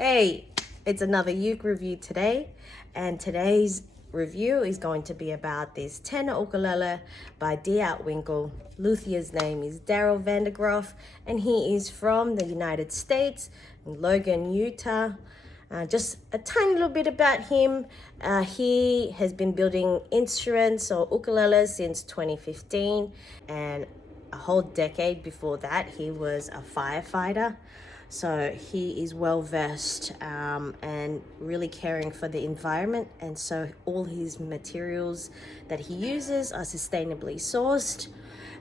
Hey, it's another uke review today, and today's review is going to be about this tenor ukulele by deHoutwinkel. Luthier's name is Daryl Vandergroff, and he is from the United States, in Logan, Utah. Just a tiny little bit about him. He has been building instruments or ukuleles since 2015, and a whole decade before that, he was a firefighter. So he is well versed and really caring for the environment. And so all his materials that he uses are sustainably sourced,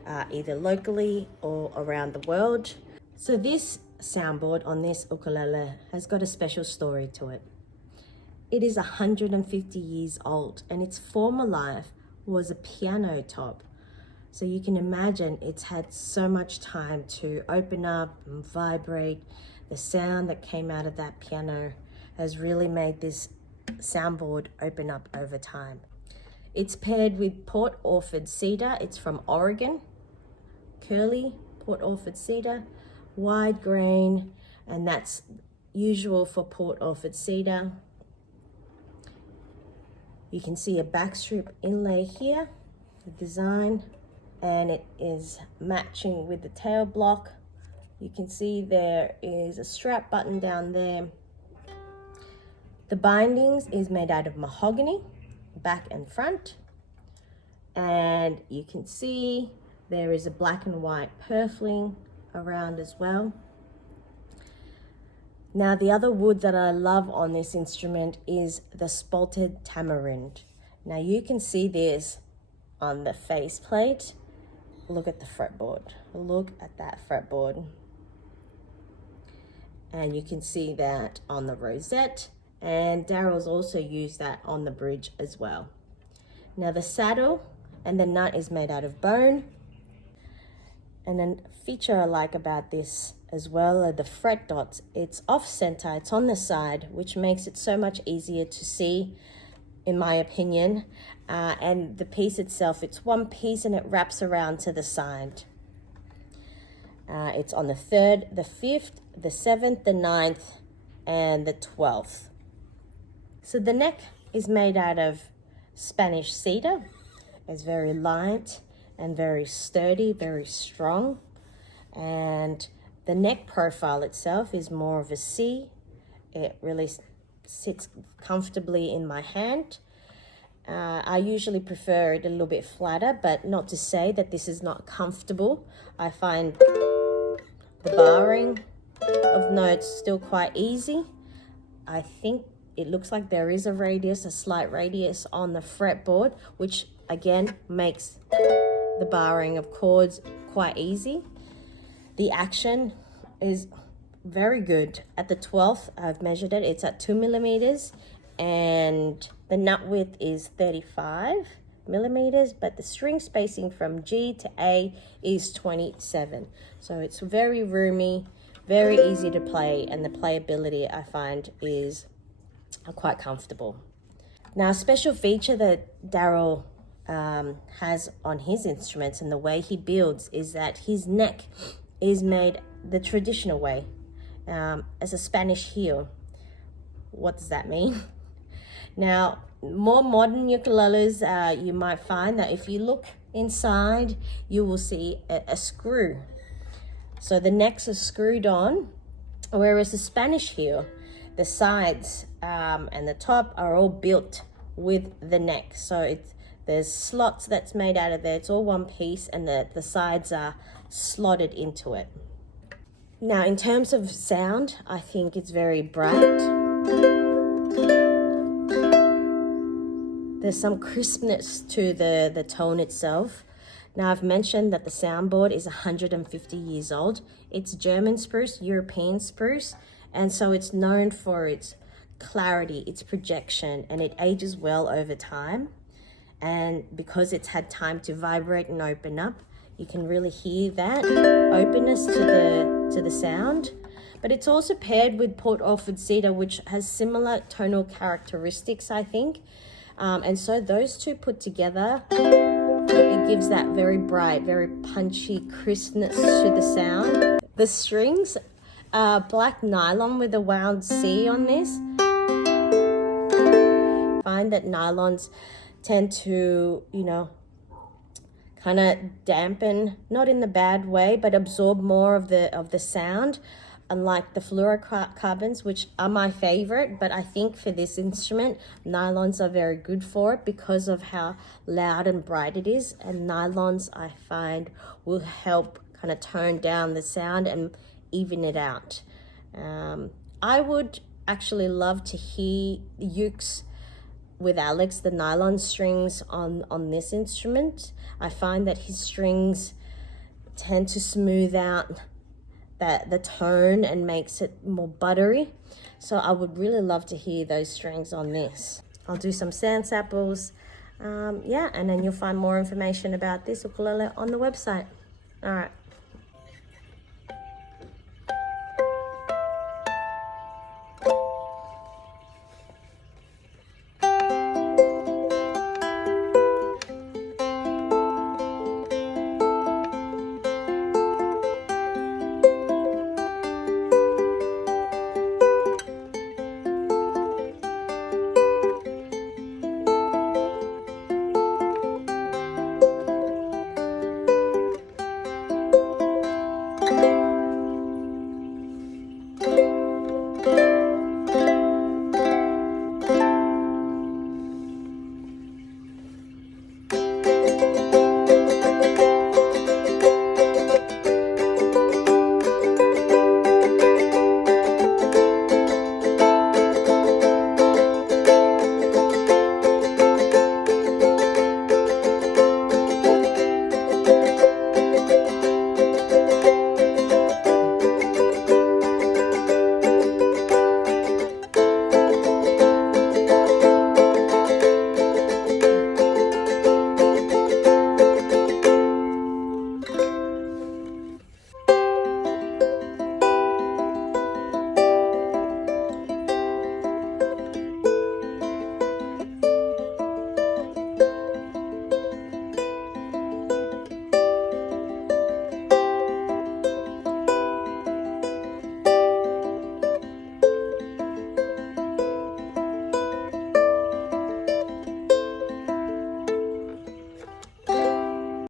either locally or around the world. So this soundboard on this ukulele has got a special story to it. It is 150 years old, and its former life was a piano top. So you can imagine it's had so much time to open up and vibrate. The sound that came out of that piano has really made this soundboard open up over time. It's paired with Port Orford cedar. It's from Oregon. Curly Port Orford cedar, wide grain, and that's usual for Port Orford cedar. You can see a backstrip inlay here, the design, and it is matching with the tail block. You can see there is a strap button down there. The bindings is made out of mahogany, back and front. And you can see there is a black and white purfling around as well. Now, the other wood that I love on this instrument is the spalted tamarind. Now you can see this on the faceplate. Look at the fretboard. Look at that fretboard. And you can see that on the rosette, and Daryl's also used that on the bridge as well. Now the saddle and the nut is made out of bone. And then a feature I like about this as well are the fret dots. It's off center, it's on the side, which makes it so much easier to see, in my opinion. And the piece itself, it's one piece and it wraps around to the side. It's on the 3rd, the 5th, the 7th, the 9th, and the 12th. So the neck is made out of Spanish cedar. It's very light and very sturdy, very strong. And the neck profile itself is more of a C. It really sits comfortably in my hand. I usually prefer it a little bit flatter, but not to say that this is not comfortable. I find the barring of notes still quite easy. I think it looks like there is a slight radius on the fretboard, which again makes the barring of chords quite easy. The action is very good. At the 12th, I've measured it, it's at 2 millimeters, and the nut width is 35 millimeters, but the string spacing from G to A is 27. So it's very roomy, very easy to play, and the playability I find is quite comfortable. Now, a special feature that Daryl has on his instruments and the way he builds is that his neck is made the traditional way, as a Spanish heel. What does that mean? Now, more modern ukuleles, you might find that if you look inside, you will see a screw. So the necks are screwed on, whereas the Spanish heel, the sides and the top are all built with the neck. So there's slots that's made out of there. It's all one piece, and the sides are slotted into it. Now, in terms of sound, I think it's very bright. There's some crispness to the tone itself. Now, I've mentioned that the soundboard is 150 years old. It's German spruce, European spruce, and so it's known for its clarity, its projection, and it ages well over time. And because it's had time to vibrate and open up, you can really hear that openness to the sound. But it's also paired with Port Orford cedar, which has similar tonal characteristics, I think. And so those two put together, it gives that very bright, very punchy crispness to the sound. The strings black nylon with a wound C on this. I find that nylons tend to, you know, kind of dampen, not in the bad way, but absorb more of the sound, unlike the fluorocarbons, which are my favorite. But I think for this instrument, nylons are very good for it because of how loud and bright it is. And nylons, I find, will help kind of tone down the sound and even it out. I would actually love to hear ukes with Alex, the nylon strings on this instrument. I find that his strings tend to smooth out the tone and makes it more buttery. So I would really love to hear those strings on this. I'll do some sound samples. Yeah, and then you'll find more information about this ukulele on the website. All right.